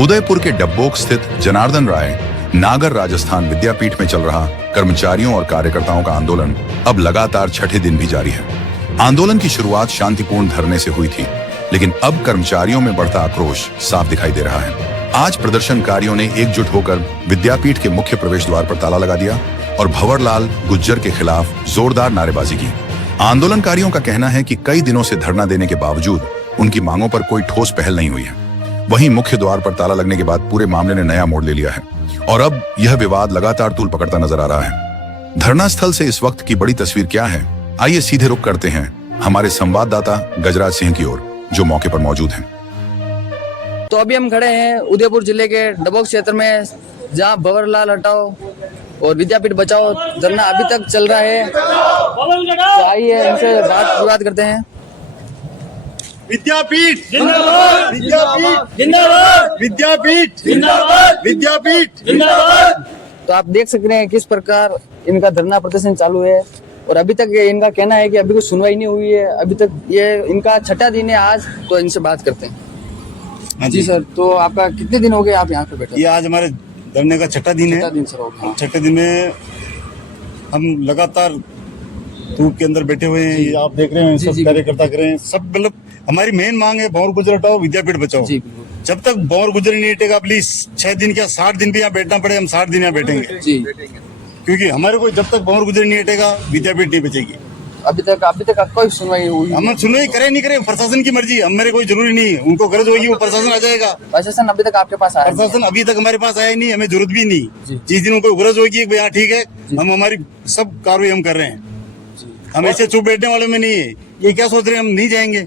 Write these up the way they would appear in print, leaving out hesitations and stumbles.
उदयपुर के डब्बोक स्थित जनार्दन राय नागर राजस्थान विद्यापीठ में चल रहा कर्मचारियों और कार्यकर्ताओं का आंदोलन अब लगातार छठे दिन भी जारी है। आंदोलन की शुरुआत शांतिपूर्ण धरने से हुई थी, लेकिन अब कर्मचारियों में बढ़ता आक्रोश साफ दिखाई दे रहा है। आज प्रदर्शनकारियों ने एकजुट होकर विद्यापीठ के मुख्य प्रवेश द्वार पर ताला लगा दिया और भंवरलाल गुर्जर के खिलाफ जोरदार नारेबाजी की। आंदोलनकारियों का कहना है कि कई दिनों से धरना देने के बावजूद उनकी मांगों पर कोई ठोस पहल नहीं हुई है। वहीं मुख्य द्वार पर ताला लगने के बाद पूरे मामले ने नया मोड़ ले लिया है और अब यह विवाद लगातार तूल पकड़ता नजर आ रहा है। धरना स्थल से इस वक्त की बड़ी तस्वीर क्या है, आइए सीधे रुख करते हैं हमारे संवाददाता गजराज सिंह की ओर, जो मौके पर मौजूद हैं। तो अभी हम खड़े हैं उदयपुर जिले के डबोक क्षेत्र में, जहां भंवरलाल हटाओ और विद्यापीठ बचाओ धरना अभी तक चल रहा है। तो आइए इनसे बात विवाद करते हैं। विद्यापीठ जिंदाबाद, विद्यापीठ जिंदाबाद, विद्यापीठ जिंदाबाद, विद्यापीठ जिंदाबाद। तो आप देख सकते हैं किस प्रकार इनका धरना प्रदर्शन चालू है और अभी तक इनका कहना है कि अभी कोई सुनवाई नहीं हुई है। अभी तक ये इनका छठा दिन है आज। तो इनसे बात करते हैं। जी सर, तो आपका कितने दिन हो गए आप यहाँ पे बैठे? ये आज हमारे धरने का छठा दिन है। छठा दिन सर हो गया। छठे दिन में हम लगातार धूप के अंदर बैठे हुए हैं। ये आप देख रहे हैं, सब कार्यकर्ता कर रहे हैं। सब मतलब हमारी मेन मांग है भंवर गुर्जर हटाओ, विद्यापीठ बचाओ। जब तक भंवर गुर्जर नहीं हटेगा, प्लीज 6 दिन क्या 60 दिन भी यहाँ बैठना पड़े, हम 60 दिन यहाँ बैठेंगे जी। क्योंकि हमारे को जब तक भंवर गुर्जर नहीं हटेगा विद्यापीठ नहीं बचेगी। अभी तक कोई सुनवाई हुई? हम सुनवाई करें नहीं करें, प्रशासन की मर्जी, हमारे कोई जरूरी नहीं है। उनको गरज होगी वो प्रशासन आ जाएगा। प्रशासन अभी तक आपके पास आया? प्रशासन अभी तक हमारे पास आया नहीं, हमें जरूरत भी नहीं। जिस दिन उनको गरज होगी कि हाँ ठीक है, हम हमारी सब कार्रवाई हम कर रहे हैं। हम ऐसे चुप बैठने वालों में नहीं है। ये क्या सोच रहे हैं हम नहीं जाएंगे?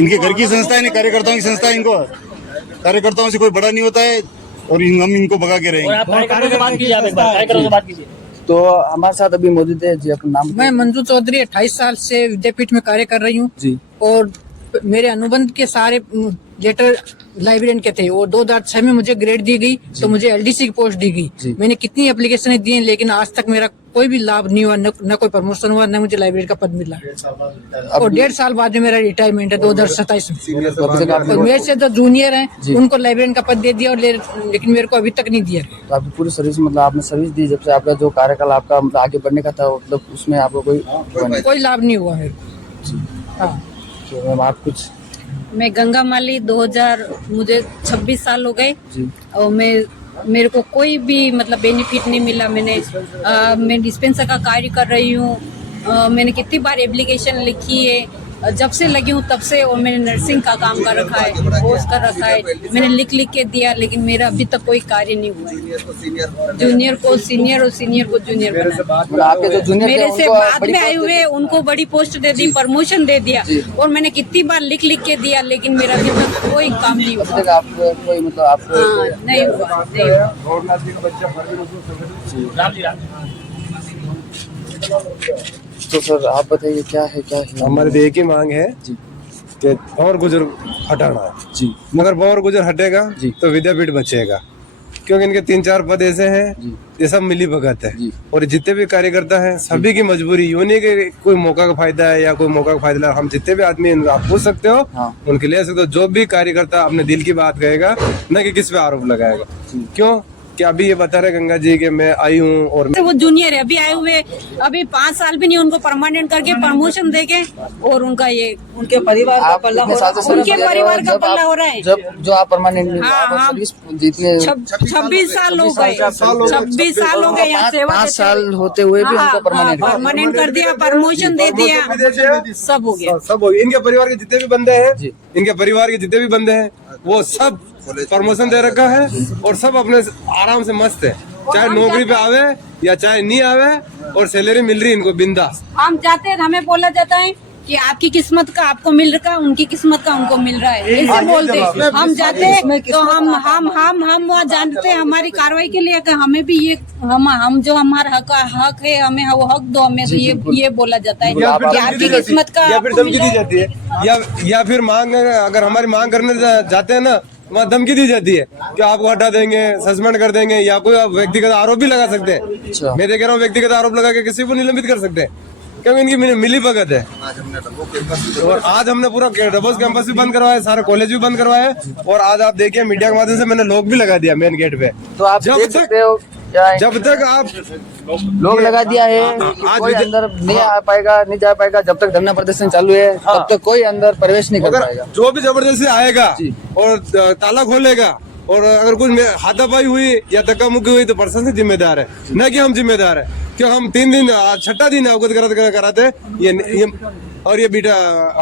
इनके घर की संस्था है, कार्यकर्ताओं की संस्था है। इनको कार्यकर्ताओं से कोई बड़ा नहीं होता है और हम इनको भगा के रहेंगे। तो हमारे साथ अभी मौजूद है जी, अपना नाम? मैं मंजू चौधरी 28 साल से विद्यापीठ में कार्य कर रही हूँ जी। और मेरे अनुबंध के सारे लेटर लाइब्रेरियन के थे और 2006 में मुझे ग्रेड दी गई, तो मुझे एलडीसी की पोस्ट दी गई। मैंने कितनी एप्लीकेशन दी हैं, लेकिन आज तक मेरा कोई भी लाभ नहीं हुआ, न कोई प्रमोशन हुआ, न मुझे लाइब्रेरी का पद मिला। और 1.5 साल बाद में मेरा रिटायरमेंट है 2027 में। और मेरे से जो जूनियर हैं उनको लाइब्रेरियन का पद दे दिया, और लेकिन मेरे को अभी तक नहीं दिया। तो आपकी पूरी सर्विस, मतलब आपने सर्विस दी जब से, आपका जो कार्यकाल आपका मतलब आगे बढ़ने का था, मतलब उसमें आपको कोई लाभ नहीं हुआ मेरे को। हाँ, तो मैम आप कुछ? मैं गंगा माली 2000, मुझे 26 साल हो गए और मेरे को कोई भी मतलब बेनिफिट नहीं मिला। मैं डिस्पेंसर का कार्य कर रही हूँ। मैंने कितनी बार एप्लीकेशन लिखी है, जब से लगी हूँ तब से। और मैंने नर्सिंग का काम कर रखा है, कोर्स कर रखा है, मैंने लिख के दिया, लेकिन मेरा अभी तक कोई कार्य नहीं हुआ है। जूनियर को सीनियर और सीनियर को जूनियर बना। मेरे से बाद में आए हुए उनको बड़ी पोस्ट दे दी, प्रमोशन दे दिया, और मैंने कितनी बार लिख के दिया, लेकिन मेरा अभी तक कोई काम नहीं हुआ। नहीं हुआ। तो सर आप बताइए क्या है? हमारी तो एक ही मांग है कि भंवर गुर्जर हटाना है जी। मगर भंवर गुर्जर हटेगा तो विद्यापीठ बचेगा, क्योंकि इनके 3-4 पद ऐसे हैं, ये सब मिली भगत है। और जितने भी कार्यकर्ता हैं सभी की मजबूरी यूं नहीं कि कोई मौका का फायदा है या कोई मौका का फायदा। हम जितने भी आदमी आप पूछ सकते हो, उनके ले सकते हो। जो भी कार्यकर्ता अपने दिल की बात कहेगा, न कि किस पे आरोप लगाएगा। क्यों कि अभी ये बता रहे गंगा जी कि मैं आई हूँ और वो जूनियर है, अभी आए हुए, अभी 5 साल भी नहीं उनको परमानेंट करके प्रमोशन देके, और उनका ये उनके परिवार का पल्ला हो रहा है, उनके परिवार का पल्ला हो रहा है। जब जो आप परमानेंट जितने 26 साल हो गए, 26 साल हो गए यहाँ सेवा। 5 साल होते हुए भी उनको परमानेंट कर दिया, प्रमोशन दे दिया, सब हो गया। सब हो गया। इनके परिवार के जितने भी बंदे हैं, वो सब प्रमोशन दे रखा है और सब अपने आराम से मस्त है, चाहे नौकरी पे आवे या चाहे नहीं आवे, और सैलरी मिल रही है इनको बिंदास। हम जाते हैं, हमें बोला जाता है कि आपकी किस्मत का आपको मिल रहा है, उनकी किस्मत का उनको मिल रहा है, ऐसे बोलते। हम जाते हैं तो हम वहाँ जानते हैं हमारी कार्रवाई के लिए कि हमें भी ये हम जो हमारा हक है, हमें वो हक दो। हमें तो ये बोला जाता है कि आपकी किस्मत का, या फिर धमकी दी जाती है, या फिर मांग, अगर हमारी मांग करने जाते हैं ना, वहाँ धमकी दी जाती है कि आपको हटा देंगे, सस्पेंड कर देंगे, या कोई व्यक्तिगत आरोप भी लगा सकते हैं। मैं देख रहा हूँ व्यक्तिगत आरोप लगा के किसी को निलंबित कर सकते हैं। क्योंकि इनकी मिली भगत है। और आज हमने पूरा डबोस कैंपस भी बंद करवाया, सारे कॉलेज भी बंद करवाए, और आज आप देखिए मीडिया के माध्यम से मैंने लोग भी लगा दिया मेन गेट पे। तो आप देख सकते हो क्या जब तक आप लोग लगा दिया है कि आज कोई विजय- अंदर नहीं आ पाएगा, नहीं जा पाएगा। जब तक धरना प्रदर्शन चालू है तब तक कोई अंदर प्रवेश नहीं कर अगर पाएगा। जो भी जबरदस्ती आएगा जी। और ताला खोलेगा और अगर कुछ हाथापाई हुई या धक्का मुक्की हुई तो प्रशासन जिम्मेदार है, न कि हम जिम्मेदार है। क्यों हम 3 दिन छठा दिन अवगत कराते ये और ये बेटा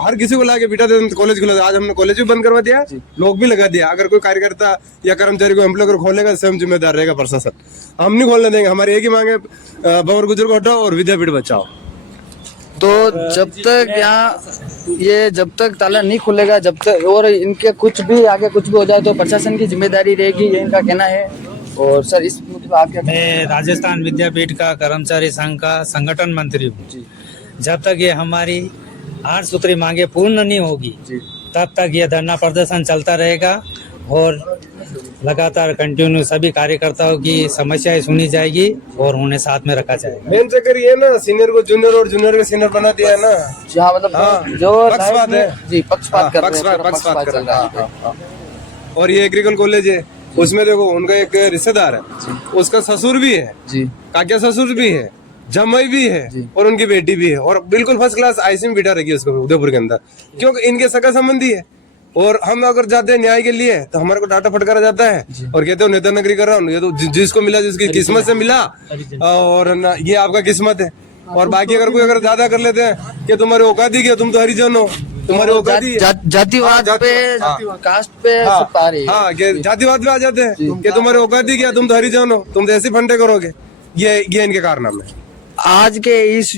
हर किसी को लाके बेटा कॉलेज खुला। आज हमने कॉलेज भी बंद करवा दिया, लोग भी लगा दिया। अगर कोई कार्यकर्ता या कर्मचारी को एम्प्लॉय खोलेगा स्वयं जिम्मेदार रहेगा प्रशासन, हम नहीं खोलने देंगे। हमारी एक ही मांग है, भंवर गुर्जर को हटाओ और विद्यापीठ बचाओ। तो जब तक यहाँ ये जब तक ताला नहीं खुलेगा, जब तक और इनके कुछ भी आगे कुछ भी हो जाए तो प्रशासन की जिम्मेदारी रहेगी, ये इनका कहना है। और सर इस मतलब आप क्या मैं राजस्थान विद्यापीठ का कर्मचारी संघ का संगठन मंत्री हूँ। जब तक ये हमारी 8 सूत्री मांगे पूर्ण नहीं होगी तब तक ये धरना प्रदर्शन चलता रहेगा और लगातार कंटिन्यू सभी कार्यकर्ताओं की समस्याएं सुनी जाएगी और उन्हें साथ में रखा जाएगा। मेन चक्कर ये ना, सीनियर को जूनियर और जूनियर को सीनियर बना दिया है ना। जहाँ मतलब हाँ, जो पक्षपात लाइफ में- है। जी पक्षपात कर रहे हैं, पक्षपात पूरा पक्षपात कर चल रहा रहा है। है। और ये एग्रीकल्चर कॉलेज है, उसमें देखो उनका एक रिश्तेदार है, उसका ससुर भी है, जी काका ससुर भी है, जमाई भी है और उनकी बेटी भी है, और बिल्कुल फर्स्ट क्लास आईसी में बिठा रखी है उसको उदयपुर के अंदर, क्योंकि इनके सगा संबंधी है। और हम अगर जाते हैं न्याय के लिए तो हमारे को डांटा फटकारा जाता है और कहते हो नेता नगरी कर रहा हूँ, ये तो जिसको मिला जिसकी किस्मत से मिला, और ना ये आपका किस्मत है। और बाकी अगर कोई अगर ज्यादा कर लेते हैं कि तुम्हारे औकात ही क्या, तुम तो हरिजन हो, तुम्हारे औकात ही है। जातिवाद हाँ, पे कास्ट पे सब आ रही है। हाँ, कि जातिवाद पे आ जाते हैं कि तुम्हारे औकात ही क्या, तुम तो हरिजन हो, तुम तो ऐसे फंडे करोगे। ये इनके कारनामे है। आज के इस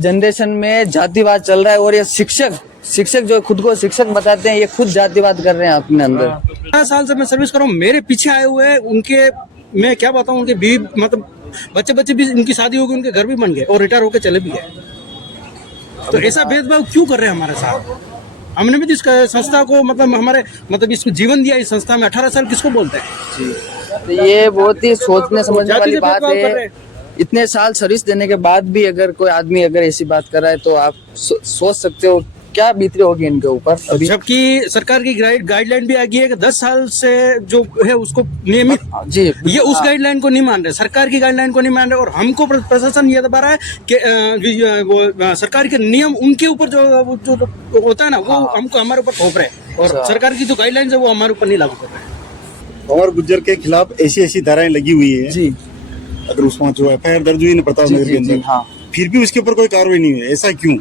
जनरेशन में जातिवाद चल रहा है और ये शिक्षक जो खुद को शिक्षक बताते हैं, ये खुद जातिवाद कर रहे हैं अपने अंदर। 15 साल से मैं सर्विस कर रहा हूँ, मेरे पीछे आए हुए उनके, मैं क्या बताऊँ, उनके बीवी मतलब बच्चे भी, उनकी शादी हो गई, उनके घर भी बन गए और रिटायर होकर चले भी गए। तो ऐसा भेदभाव क्यों कर रहे हैं हमारे साथ? हमने भी इस संस्था को मतलब हमारे मतलब इसको जीवन दिया, इस संस्था में 18 साल किसको बोलते हैं? तो ये बहुत ही सोचने समझने जाति वाली से बात भेदभाव कर रहे है। हैं। इतने साल सर्विस देने के बाद भी अगर कोई आदमी अगर ऐसी बात कर रहा है तो आप सोच सकते हो क्या बीतरी होगी इनके ऊपर। अभी जबकि सरकार की गाइडलाइन भी आ गई है कि 10 साल से जो है उसको नियमित, जी ये उस गाइडलाइन को नहीं मान रहे, सरकार की गाइडलाइन को नहीं मान रहे। और हमको प्रशासन ये बता रहा है कि वो सरकार के नियम उनके ऊपर जो होता है ना, वो हमको हमारे ऊपर थोप रहे हैं, और सरकार की जो गाइडलाइन है वो हमारे ऊपर नहीं लागू कर रहे हैं। भंवर गुर्जर के खिलाफ ऐसी धाराएं लगी हुई है। जी अगर उसमें जो FIR दर्ज हुई ना प्रताप नगर के अंदर, हाँ। फिर भी उसके ऊपर कोई कार्रवाई नहीं हुई, ऐसा क्यों?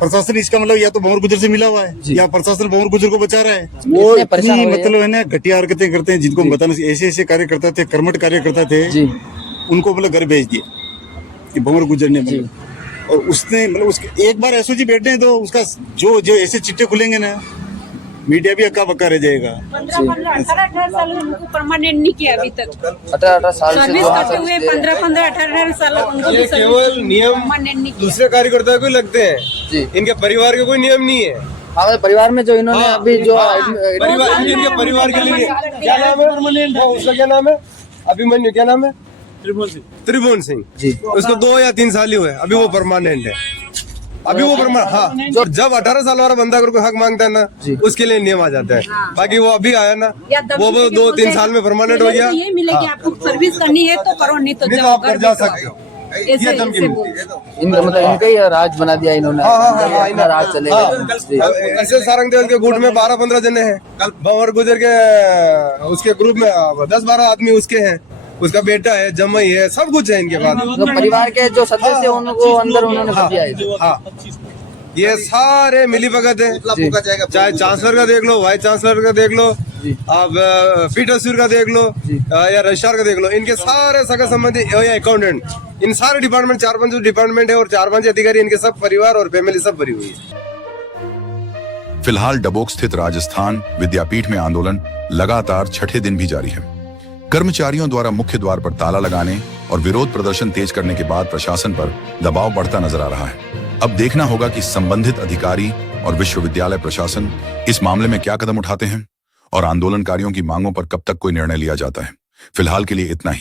प्रशासन इसका मतलब या तो भंवर गुर्जर से मिला हुआ है या प्रशासन भंवर गुर्जर को बचा रहा है। वो इतने परेशान इतनी हो रहे हैं। मतलब है ना घटिया हरकतें करते हैं जिनको हम बताना, ऐसे कार्यकर्ता थे, कर्मठ कार्यकर्ता थे, जी उनको मतलब घर भेज दिए कि भंवर गुर्जर ने मतलब, और उसने मतलब उसके एक बार SOG बैठे हैं तो उसका जो ऐसे चिट्टे खुलेंगे ना, मीडिया भी अक्का बक्का रह जाएगा। 18 साल उनको परमानेंट नहीं किया अभी तक। 18 साल से सर्विस जो करते हुए 18 साल उनको ये भी केवल सर्विस नियम परमानेंट नहीं किया। दूसरे कार्यकर्ता को लगते हैं, जी इनके परिवार के कोई नियम नहीं है। हमारे परिवार में जो इन्होंने अभी जो परिवार इनके परिवार के लिए क्या नाम है, वो उसका क्या नाम है, अभिमन्यु क्या नाम है, त्रिभुवन सिंह जी उसको 2 या 3 साल ही हुए, अभी वो परमानेंट है। अभी वो परमानेंट, हाँ, जो जब 18 साल वाला बंदा अगर कोई हक मांगता है ना, उसके लिए नियम आ जाता है। बाकी वो अभी आया ना, वो 2-3 साल में परमानेंट हो गया। ये मिलेगी, आपको सर्विस करनी है तो करो, नहीं तो नहीं तो जाओ आप घर कर जा बैठो। सकते हो, ऐसे- ये धमकी ऐसे मिलती है। इनका मतलब इनका ही राज बना दिया इन्होंने। इनका राज चलेगा। जी। ऐसे सारंगदेव के गुट में 12-15 जने हैं, भंवर गुर्जर के उसके ग्रुप में 10-12 आदमी उसके हैं, उसका बेटा है, जमाई है, सब कुछ है इनके पास। जो परिवार के जो सदस्य हैं, उनको अंदर उन्होंने कर दिया है। हाँ, ये सारे मिली भगत है, चाहे चांसलर का देख लो, वाइस चांसलर का देख लो, आप पीटरस्यूर का देख लो या रजिस्ट्रार का देख लो, इनके सारे सगा संबंधी या अकाउंटेंट, इन सारे डिपार्टमेंट 4-5 डिपार्टमेंट है और 4-5 अधिकारी, इनके सब परिवार और फैमिली सब भरी हुई है। फिलहाल डबोक स्थित राजस्थान विद्यापीठ में आंदोलन लगातार छठे दिन भी जारी है। कर्मचारियों द्वारा मुख्य द्वार पर ताला लगाने और विरोध प्रदर्शन तेज करने के बाद प्रशासन पर दबाव बढ़ता नजर आ रहा है। अब देखना होगा कि संबंधित अधिकारी और विश्वविद्यालय प्रशासन इस मामले में क्या कदम उठाते हैं और आंदोलनकारियों की मांगों पर कब तक कोई निर्णय लिया जाता है। फिलहाल के लिए इतना ही।